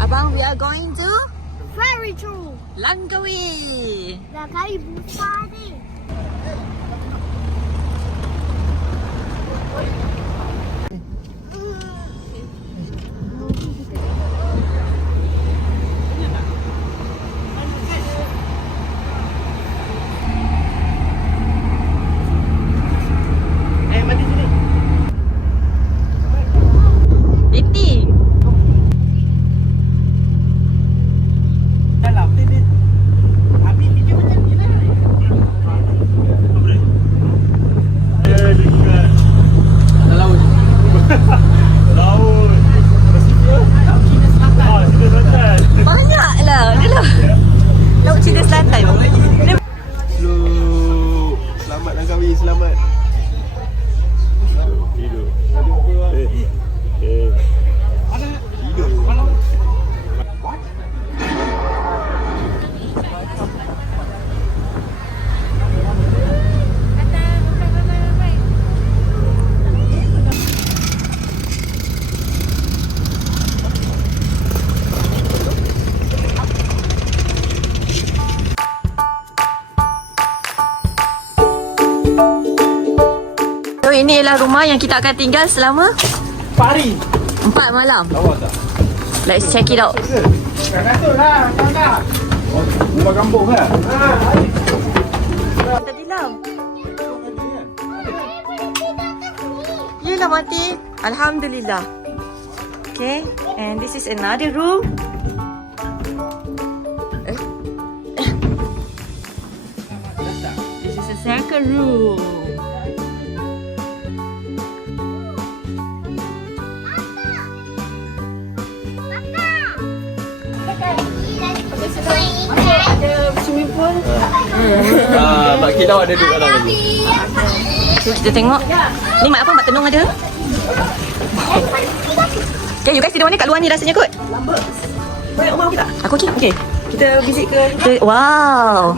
Abang, we are going to Very true. Langkawi. Dah kali besar ni. Selamat Langkawi, selamat. Hidup. Hidup. So ini ialah rumah yang kita akan tinggal selama Pari. 4 malam. Awak tak? Let's check it out. Kasut lah, kakak. Rumah kampung lah. Tadi lam. Yelah mati. Alhamdulillah. Okay, and this is another room. This is a second room. Swimming pool. Mak Kilau ada duduk dalam ni. So kita tengok. Ni mak apa? Mak Tenung ada? Okay, you guys tidak mana kat luar ni rasanya kot? Lambat. Banyak rumah kita. Aku okey. Okay. Kita visit ke Wow.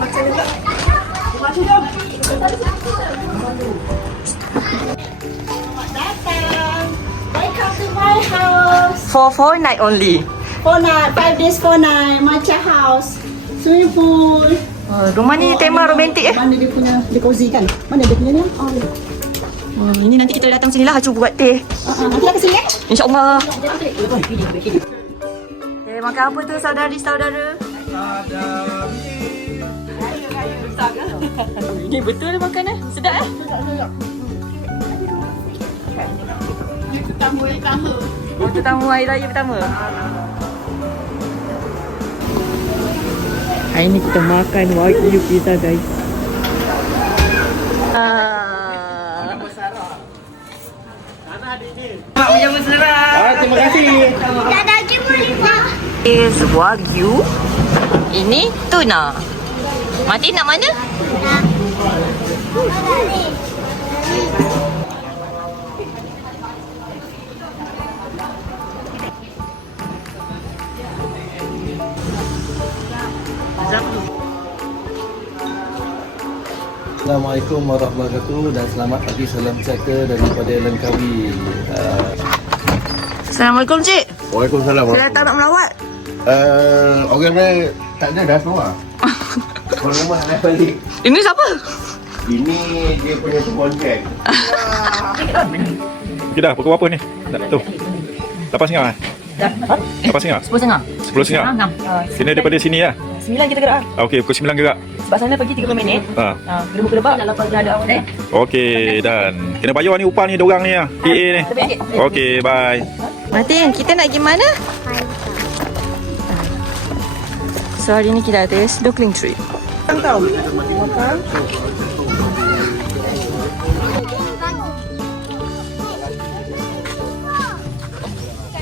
Welcome to my house. For night only. 4 night, 5 days 4 night. Matcha house. Swimming pool. Rumah ni tema romantik eh. Mana dia punya, dia cozy kan? Mana dia punya ni? Oh, dia. Ini nanti kita datang sini lah Hacu buat teh. Nanti lah ke sini eh? InsyaAllah. Okay, makan apa tu saudari-saudara? Ini betul makan eh? Sedap eh? Oh, tetamu hari raya pertama. Hari ni kita makan wagyu pizza guys. Terima kasih. Dah daging boleh Is wagyu. Ini tuna. Mati nak mana? Assalamualaikum warahmatullahi wabarakatuh dan selamat pagi, salam sejahtera daripada Langkawi. Assalamualaikum cik. Waalaikumsalam. Saya datang nak melawat. Orang ni tak ada dah semua. Orang rumah dah balik. Ini siapa? Ini dia punya subkontrak. Okey dah, pukul berapa ni? Dah, tu. 8.30 eh? Dah. 8.30? 10.30. 10.30? Kena daripada sini lah? 9 kita gerak. Okey, pukul 9 gerak. Sebab sana pergi 30 minit. Kena buka lebak. Dah lepas dah ada awal eh. Okey, dan kena bayar ni upah ni diorang ni lah. PA ni. Okey, bye. Martin, kita nak pergi mana? So hari ni kita ada snorkeling trip. Tahu. Makan.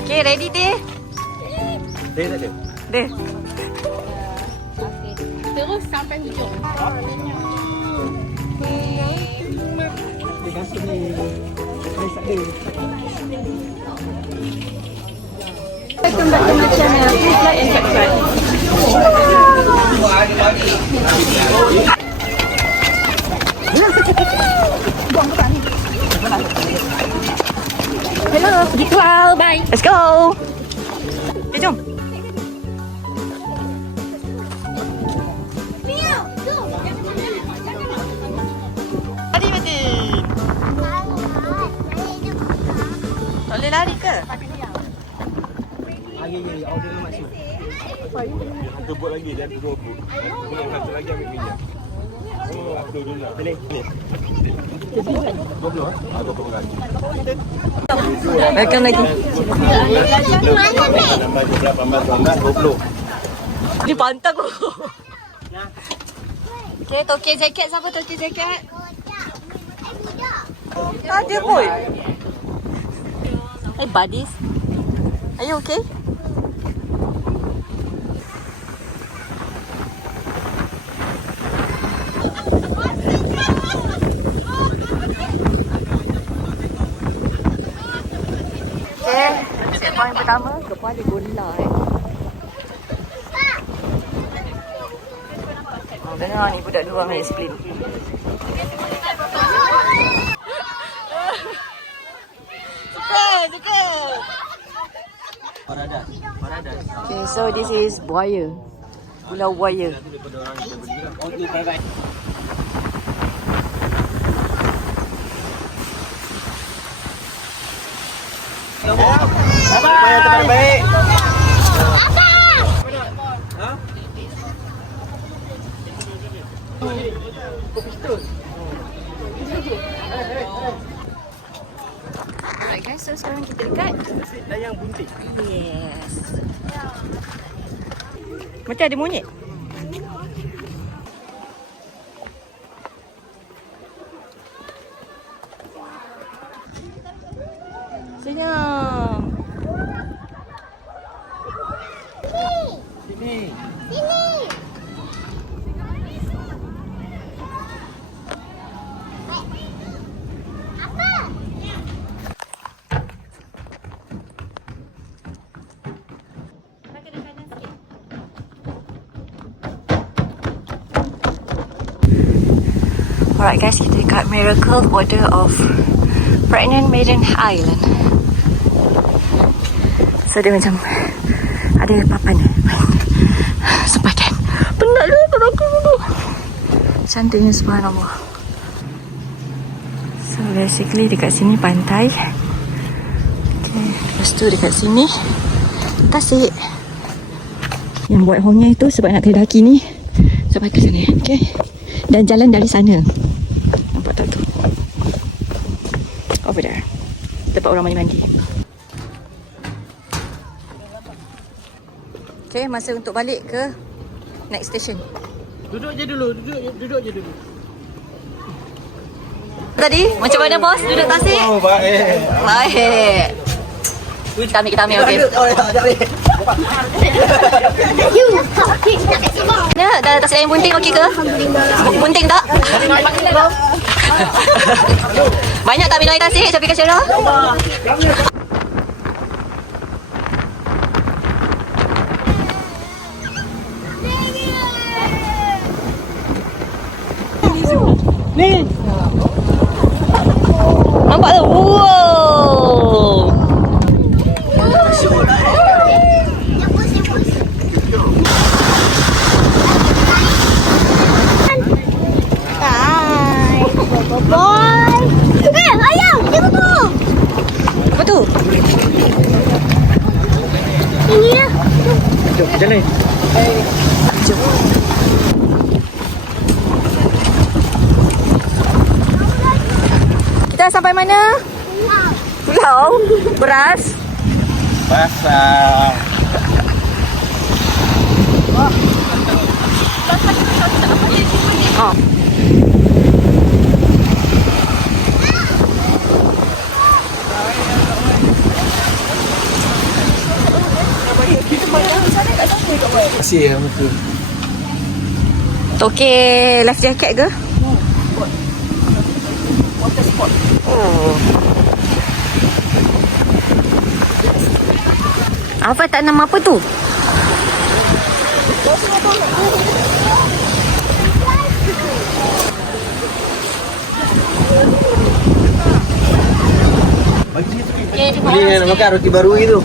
Okay, ready deh? Dia tak ada. Deh. Terus sampai hujung. Dia kasi ni. Aisyah dia. Welcome back to my channel. Please like and subscribe. Okay, jom. Lari berarti. Tak boleh lari ke? Kita buat lagi, dia ada 2 but. Boleh satu lagi ambil minyak. Oh, dulu lah. Boleh. 20 ah? 20 lagi. Welcome lagi. Nambah je berapa? Nambah 20. Ni pantang aku. Okay, toke jaket siapa toke jaket? Tak ada pun. Hey buddies. Are you okay? Okay, checkpoint pertama. Depan ada gula Dengar ni budak dua orang explain. Suka. Okay, so this is buaya. Pulau buaya. Baik. Alright guys, so sekarang kita dekat Layang bunting. Yes. Macam ada monyet. Senyum. Sini. Alright guys, kita dekat Miracle Order of Pregnant Maiden Island. So dia macam ada papan sempadan. Penat lah kat aku dulu. Cantiknya subhanallah. So basically dekat sini pantai. Okay, lepas tu dekat sini tasik. Yang buat hongnya itu sebab nak kena daki ni sampai ke sana. Okay. Dan jalan dari sana. Nampak tak tu? Over there. Tempat orang mandi-mandi. Okay, masa untuk balik ke next station. Duduk je dulu. Tadi, macam mana bos? Duduk tasik? Oh, baik. Baik. Kita ambil, okey. Dah tasik lain bunting okey ke? Bunting tak? Banyak tak minum air tasik? Capi Kashira? Ni. Nampak tak? Wow. Boy. Ayam, tengok tu. Apa tu? Ini dia. Jom, jalan. Jom. Kita sampai mana? Pulau. Beras. Basah. Oh. Kasih ya betul. Toke life jacket ke? Water sport. Oh. Apa tak nama apa tu? Beli nak makan roti baru itu.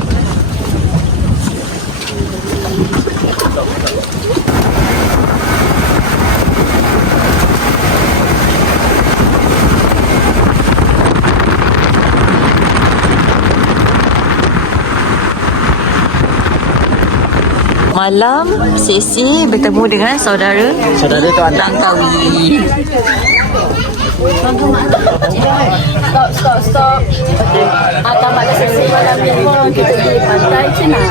Malam sesi bertemu dengan saudara tu anak. Langkawi. Stop. Okay. Tamat dah sesi malam ni pun kita pergi pantai senang.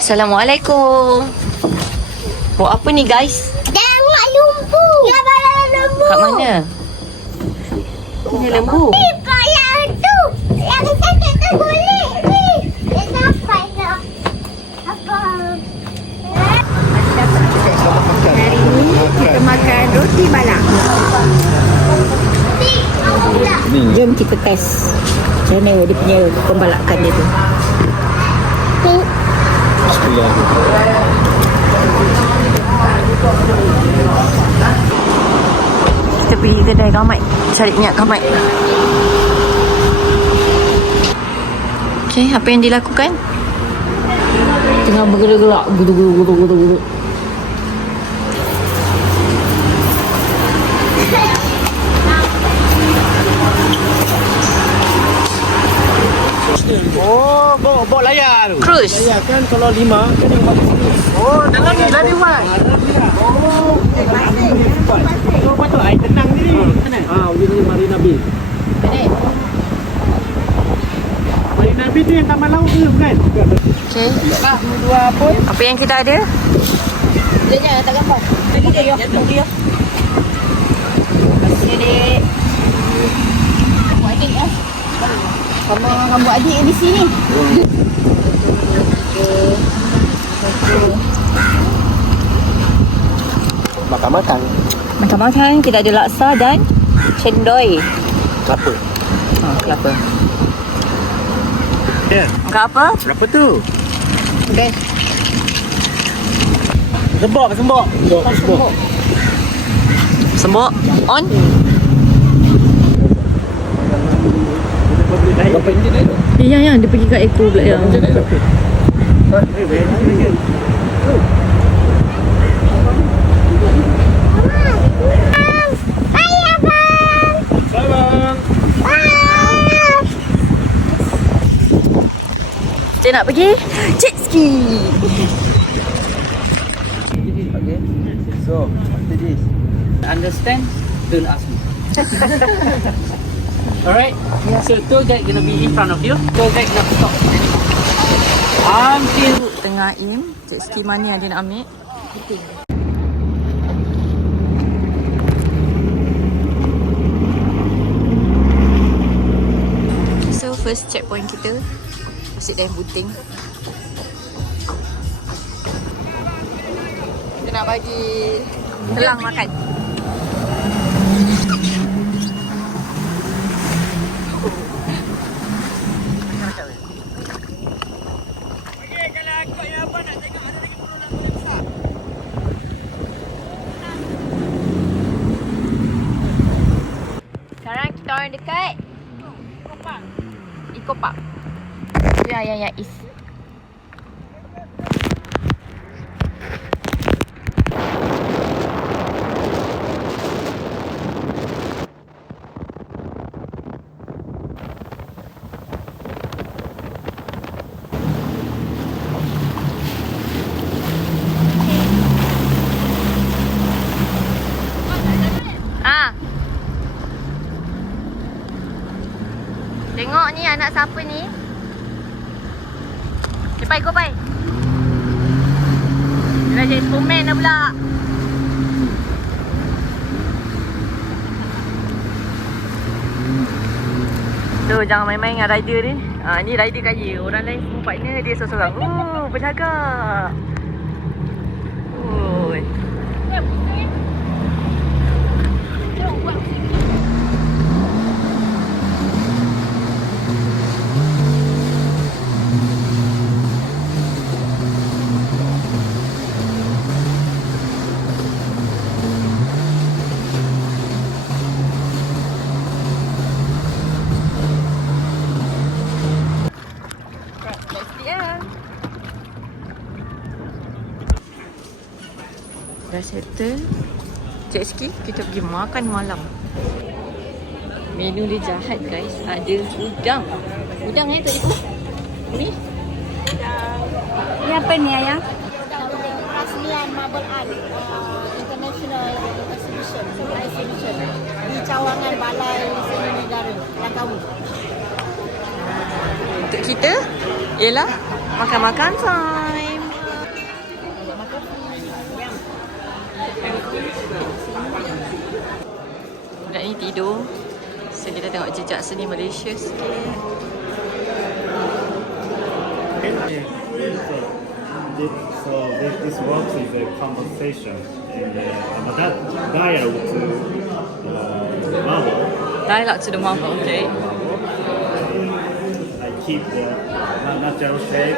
Assalamualaikum. Buat apa ni guys? Tengok lembu. Ya balas lembu. Kat mana? Ini lembu. Kau yang tu. Yang sakit tu boleh. Ni. Dia sampai dah. Apa? Hari ni kita makan roti balak. Jom kita test macam mana dia punya pembalakan dia tu. Kita pergi kedai Kamai, cari minyak Kamai. Okay, apa yang dilakukan? Tengah bergerak-gerak. Gudu. Oh, bawa layar tu. Cruise. Ya kan kalau 5 kan yang bagi sini. Oh, dalam ni lah dia buat. Oh, patut air tenang ni. Mana? Ujung Marina Bay. Marina Bay tu yang taman laut tu bukan? Okay. Dua pun. Apa yang kita ada? Dia jangan tak gambar. Lagi dia. Masih dek. Buat adik lah. Kamu buat adik di sini. Makan-makan. Makan-makan, kita ada laksa dan cendol. Kelapa. Kelapa. Ya. Makan apa? Kelapa tu. Okay. Sembok. Sembok. On. Ya, dia pergi kat Eko pula yang. Kita nak pergi jet ski. Okay. So, after this, understand? Don't ask me. Alright? So, tour guide gonna be in front of you. Tour guide not stop until Tengah Im, jet ski mana yang dia nak ambil? So, first checkpoint kita Pasir Daim Buting. Kita nak bagi telang makan. Sekarang kita orang dekat Eco Park. Ya, is. Tengok ni anak siapa ni? Cepat go pai. Dia dah jadi Superman dah pula. Tu jangan main-main dengan rider ni. Ni rider kaya. Orang lain semua partner dia seorang-seorang. Bercakap. Oi. SPM. Dah settle. Cik Ski, kita pergi makan malam. Menu dia jahat guys. Ada udang. Udang tadi tu. Ni. Ni apa ni ayang? Perasmian Marble Art International Exhibition di cawangan Balai Seni Negara Langkawi. Untuk kita ialah makan-makan time. Budak ni tidur. So kita tengok jejak seni Malaysia sikit. So this works is a conversation and that dialogue to marble. Dialogue to the marble, okay. I keep the natural shape.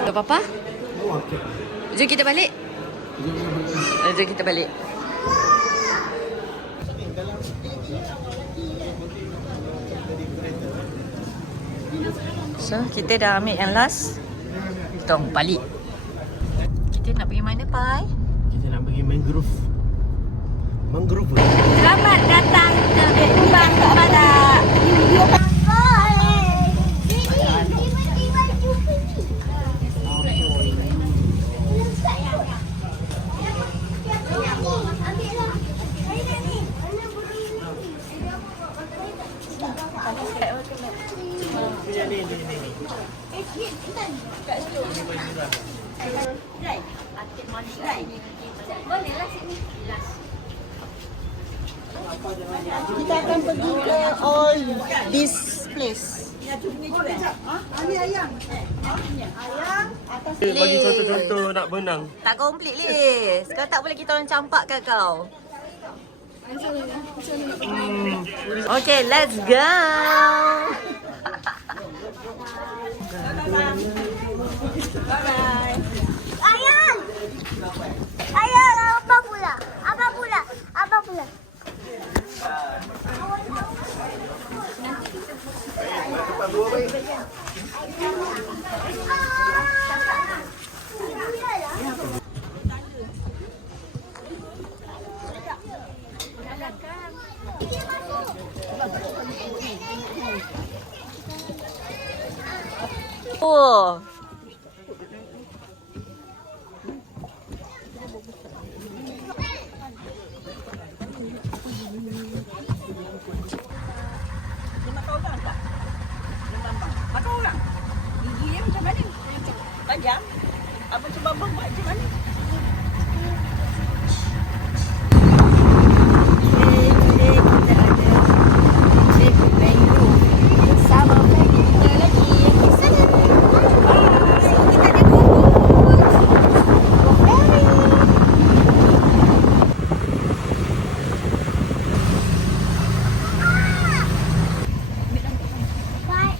Tak apa-apa? Jom kita balik. Jom kita balik. So, kita dah ambil yang last. Kita orang balik. Kita nak pergi mana, Pai? Kita nak pergi mangrove. Mangrove. Selamat datang ke Bintang kepada Kita akan pergi ke all this place. Bagi contoh-contoh nak benang. tak komplit Liz. Kau tak boleh kita orang campakkan kau. Okay, let's go. Ayang! Ayang, apa pula? Apa pula? Apa pula? Oh. Panjang? Apa cuba buat macam mana? Today kita ada trip mangrove bersama family kita lagi yang di sana. Kita ada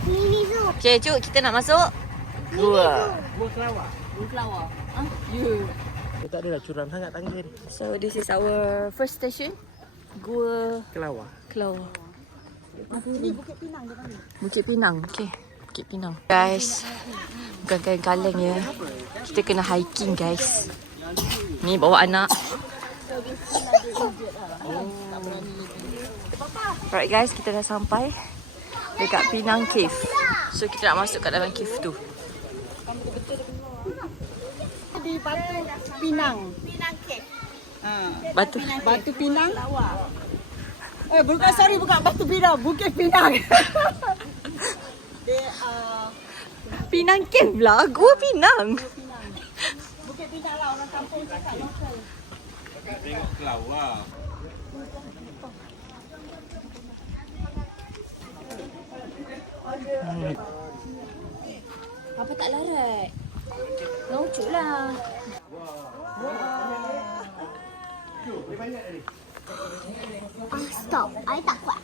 Mini zoo. Okay, cuk, kita nak masuk. Gua. Dia tak adalah curam sangat tangga ni. So this is our first station. Gua Kelawar. Kelawar. Bukit Pinang. Okay. Bukit Pinang. Guys, bukan kaleng-kaleng ya. Kita kena hiking guys. Ni bawa anak. Alright guys, kita dah sampai dekat Pinang Cave. So kita nak masuk kat dalam cave tu. di Batu Pinang. Batu Batu Pinang. Bukan, sorry, bukan Batu Pinang, Bukit Pinang. Dia Pinang Cave lah. Gua Pinang. Bukit Pinang lah, orang kampung cakap lokal. Tengok kelawar. Apa tak larat? Lucu lah. Stop. I tak kuat.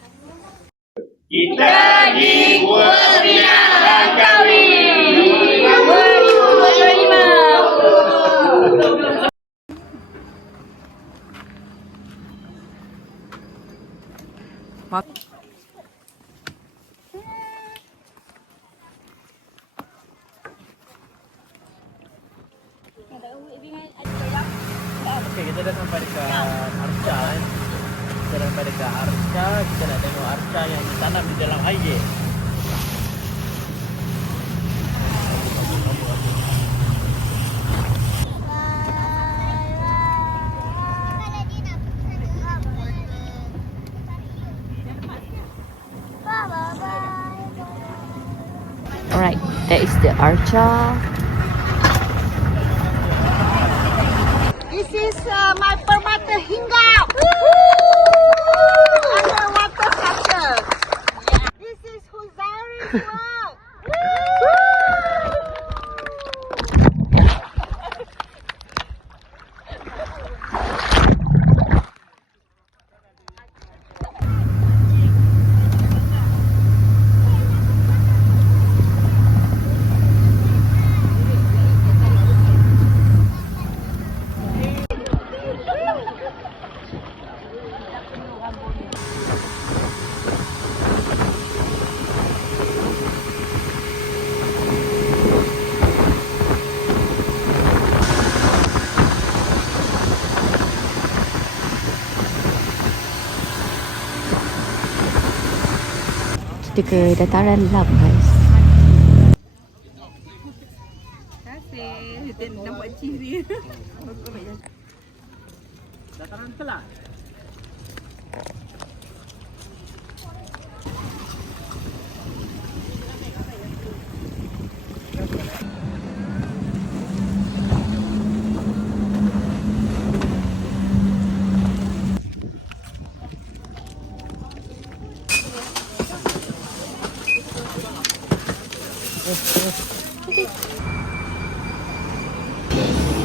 Kita di Gua Pinang Langkawi. Okay, kita dah sampai dekat Arca kan. Kita dah sampai dekat Arca. Kita nak tengok Arca yang ditanam di dalam air. Alright, that is the Arca. This is my permata hinggap. Underwater structure. This is Huzari World. Kita ke dataran Lam, guys. Nampak ciri. Dataran Kelat.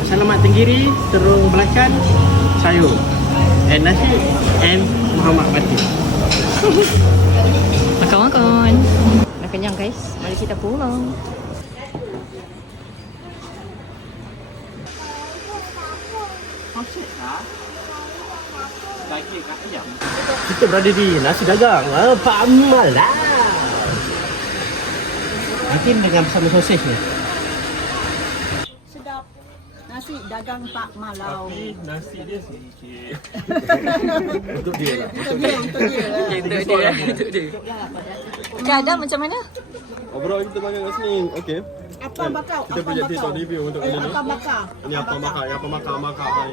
Macam lemak tenggiri, terung belacan, sayur, and nasi, and Muhammad Fatih. Makan-makan. Dah kenyang, guys. Mari kita pulang. Kita berada di nasi dagang Pak Malau. Mungkin dengan bersama sosis ni. Sedap. Nasi dagang Pak Malau. Nasi dia sedikit. Untuk dia lah. Untuk dia. Keadaan macam mana? Overall kita makan kat sini, okey. Apa bakar? Kita punya TikTok review untuk ini. Apa bakar? Ini apa makan, apa makan.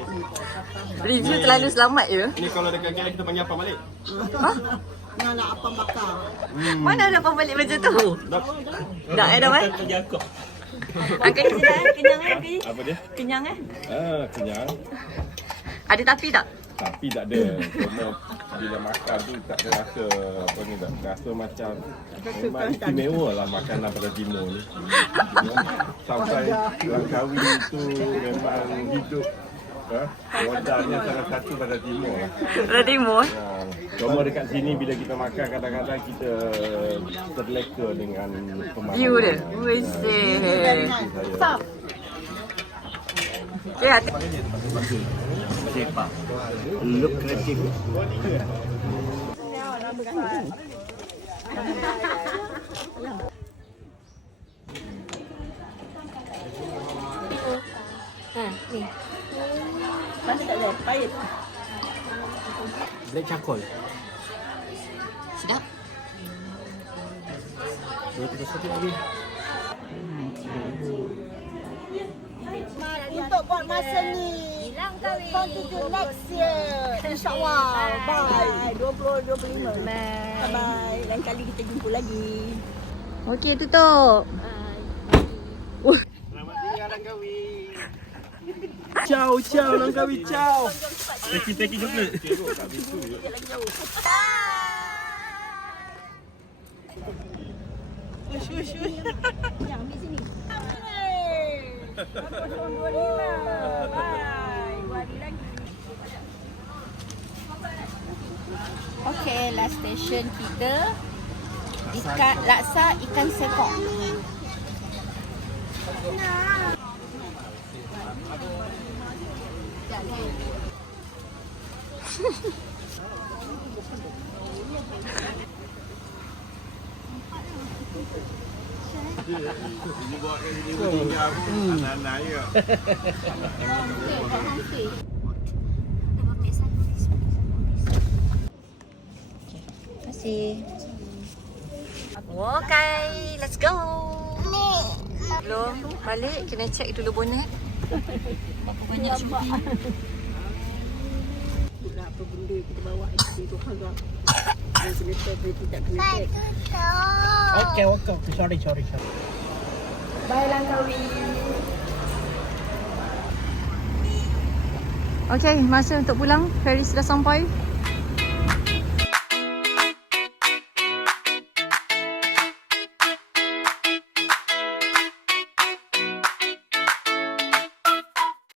Review terlalu selamat je. Ini kalau dekat KL kita panggil apa balik? Nak apa bakar? Mana ada apa balik macam tu? Dah. Dah dah eh? Angkat ke sini kenyang eh? Angkat. Apa dia? Kenyang eh? Kenyang. Ada tapi tak? Tapi tak ada. Cuma bila makan tu tak ada rasa apa ni, tak rasa macam memang istimewa lah makanan pada timur ni. Sampai Langkawi itu memang hidup modalnya salah satu pada timur lah. Pada timur. Cuma dekat sini bila kita makan kadang-kadang kita terleka dengan pemandangan. View dia. Wih. Stop. Okay, hati. Sepak. Look kreatif. Mana tak ada? Pahit. Black charcoal. Sedap. Kita sedap lagi. Untuk buat masa ni continue next year, InsyaAllah. Bye. 20-25. Bye. Lain kali kita jumpa lagi. Okey, tutup. Selamat tinggal Langkawi. Ciao Langkawi, ciao. Teki coklat. Cerok tak bisu je. Ush. Yang ambil sini. Hey. 25. Bye. 2 hari lagi. Okay, last station kita ikan laksa ikan sepok. Ini bawa kat sini tinggal pun anak-anak je. Terima kasih. Okay, let's go. Belum balik, kena check dulu bonnet. Berapa banyak shopping. Apa benda kita bawa itu harga. Dia kena check, dia tak kena check. Okay. Sorry. Bye Langkawi. Okay, masa untuk pulang. Ferry sudah sampai.